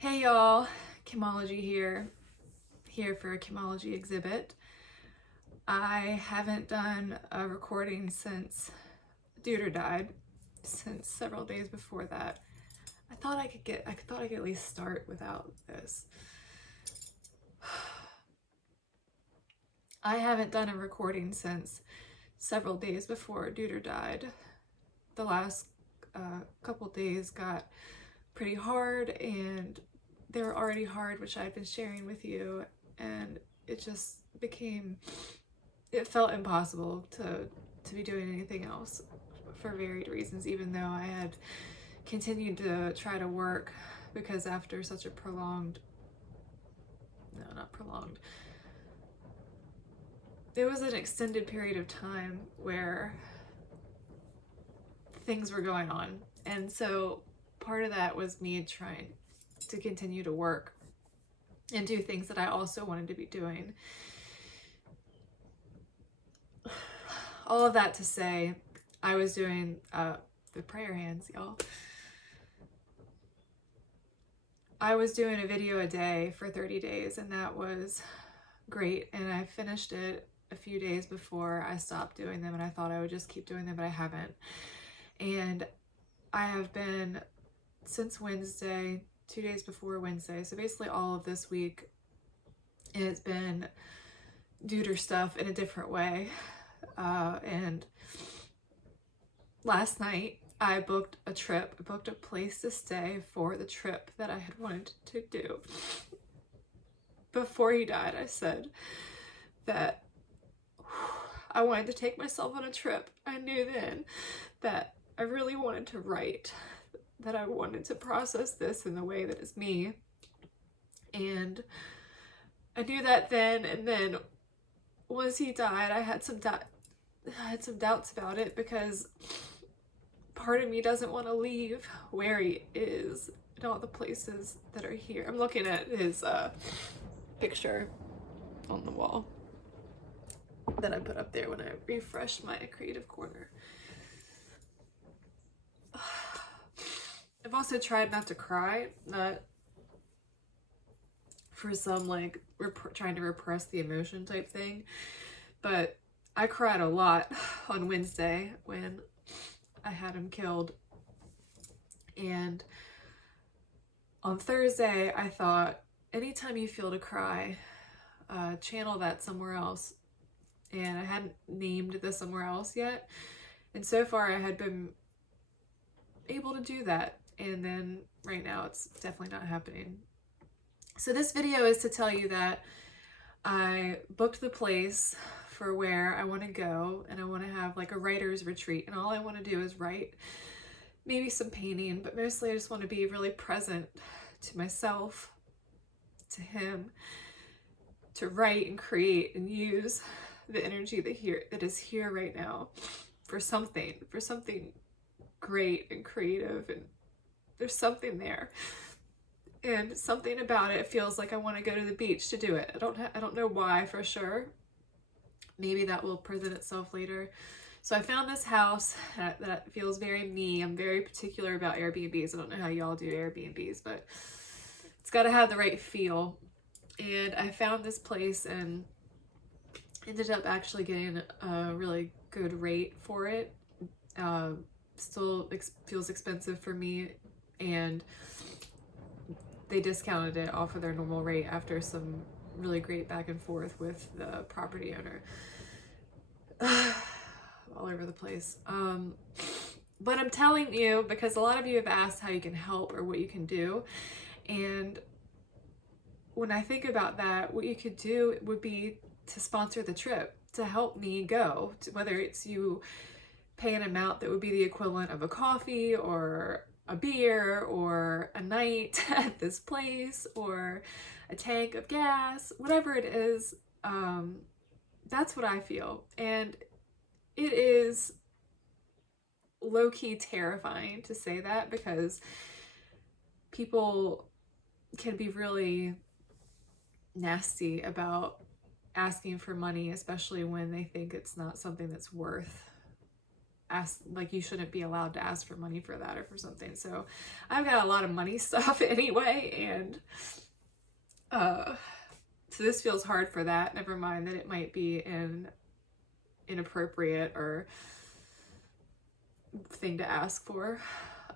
Hey y'all, Kymology here for a Kymology exhibit. I haven't done a recording since Dooder died, since several days before that. I thought I could at least start without this. I haven't done a recording since several days before Dooder died. The last couple days got pretty hard, and they were already hard, which I've been sharing with you, and it just it felt impossible to be doing anything else for varied reasons, even though I had continued to try to work, because after such a there was an extended period of time where things were going on, and so part of that was me trying to continue to work and do things that I also wanted to be doing. All of that to say, I was doing the prayer hands, y'all. I was doing a video a day for 30 days, and that was great, and I finished it a few days before I stopped doing them, and I thought I would just keep doing them, but I haven't. And I have been, since Wednesday, 2 days before Wednesday, so basically all of this week, it's been Dooder stuff in a different way. And last night I booked a trip. I booked a place to stay for the trip that I had wanted to do. Before he died, I said that I wanted to take myself on a trip. I knew then that I really wanted to write, that I wanted to process this in the way that is me. And I knew that then, and then once he died, I had some doubts about it, because part of me doesn't want to leave where he is and all the places that are here. I'm looking at his picture on the wall that I put up there when I refreshed my creative corner. I've also tried not to cry, not for some like trying to repress the emotion type thing, but I cried a lot on Wednesday when I had him killed, and on Thursday I thought, anytime you feel to cry, channel that somewhere else, and I hadn't named the somewhere else yet, and so far I had been able to do that, and then right now it's definitely not happening. So this video is to tell you that I booked the place for where I want to go, and I want to have like a writer's retreat, and all I want to do is write, maybe some painting, but mostly I just want to be really present to myself, to him, to write and create and use the energy that is here right now for something great and creative, and there's something there. And something about it feels like I want to go to the beach to do it. I don't know why for sure. Maybe that will present itself later. So I found this house that feels very me. I'm very particular about Airbnbs. I don't know how y'all do Airbnbs, but it's got to have the right feel. And I found this place and ended up actually getting a really good rate for it. Still feels expensive for me, and they discounted it off of their normal rate after some really great back and forth with the property owner. All over the place. But I'm telling you, because a lot of you have asked how you can help or what you can do, and when I think about that, what you could do would be to sponsor the trip, to help me go, whether it's you pay an amount that would be the equivalent of a coffee or a beer or a night at this place or a tank of gas, whatever it is. That's what I feel. And it is low-key terrifying to say that, because people can be really nasty about asking for money, especially when they think it's not something that's worth ask, like, you shouldn't be allowed to ask for money for that or for something. So I've got a lot of money stuff anyway, and so this feels hard for that. Never mind that it might be an inappropriate or thing to ask for.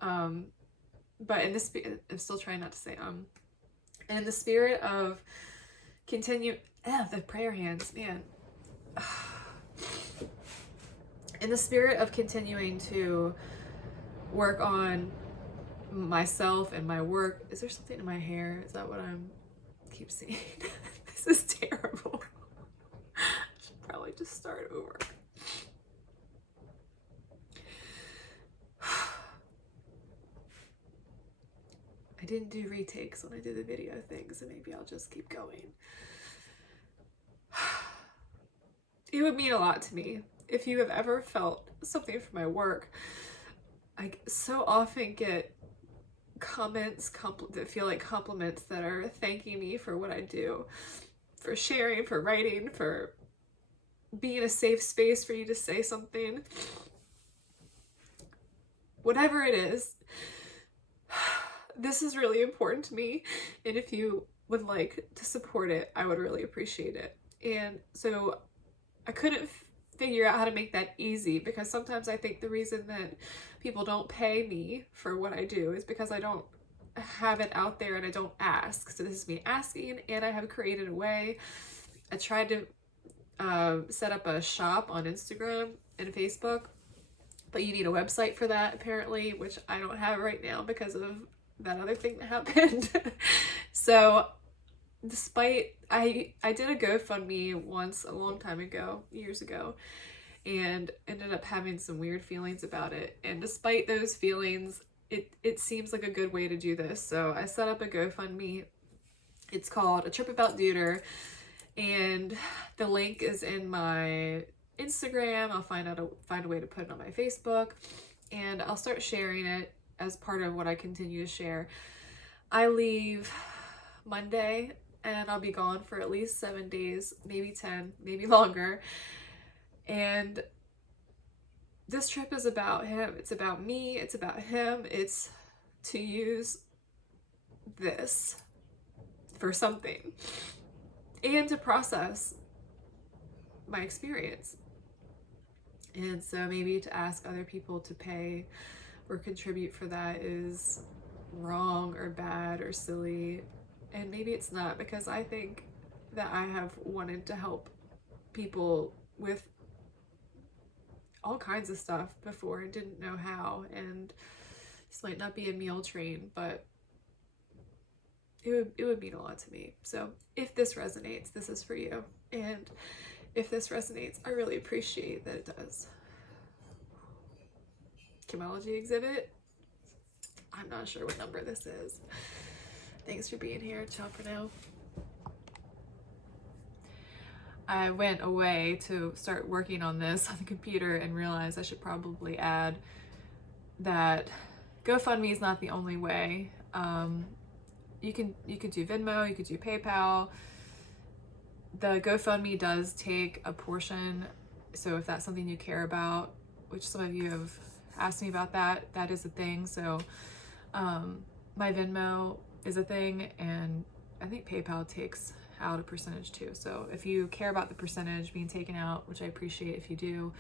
But in this, I'm still trying not to say and in the spirit of the prayer hands, man. In the spirit of continuing to work on myself and my work. Is there something in my hair? Is that what I'm keep seeing? This is terrible. I should probably just start over. I didn't do retakes when I did the video thing, so maybe I'll just keep going. It would mean a lot to me if you have ever felt something for my work. I so often get comments that feel like compliments that are thanking me for what I do, for sharing, for writing, for being a safe space for you to say something. Whatever it is, this is really important to me, and if you would like to support it, I would really appreciate it. And so I couldn't figure out how to make that easy, because sometimes I think the reason that people don't pay me for what I do is because I don't have it out there and I don't ask. So this is me asking, and I have created a way. I tried to set up a shop on Instagram and Facebook, but you need a website for that apparently, which I don't have right now because of that other thing that happened. So despite, I did a GoFundMe once a long time ago, years ago, and ended up having some weird feelings about it. And despite those feelings, it seems like a good way to do this. So I set up a GoFundMe. It's called A Trip About Dooder, and the link is in my Instagram. I'll find a way to put it on my Facebook, and I'll start sharing it as part of what I continue to share. I leave Monday, and I'll be gone for at least 7 days, maybe 10, maybe longer. And this trip is about him. It's about me. It's about him. It's to use this for something and to process my experience. And so maybe to ask other people to pay or contribute for that is wrong or bad or silly. And maybe it's not, because I think that I have wanted to help people with all kinds of stuff before and didn't know how. And this might not be a meal train, but it would mean a lot to me. So if this resonates, this is for you. And if this resonates, I really appreciate that it does. Kymology Exhibit. I'm not sure what number this is. Thanks for being here. Ciao for now. I went away to start working on this on the computer and realized I should probably add that GoFundMe is not the only way. You could do Venmo, you could do PayPal. The GoFundMe does take a portion, so if that's something you care about, which some of you have asked me about, that is a thing. So my Venmo is a thing, and I think PayPal takes out a percentage too. So if you care about the percentage being taken out, which I appreciate if you do,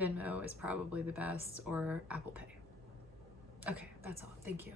Venmo is probably the best, or Apple Pay. Okay, that's all. Thank you.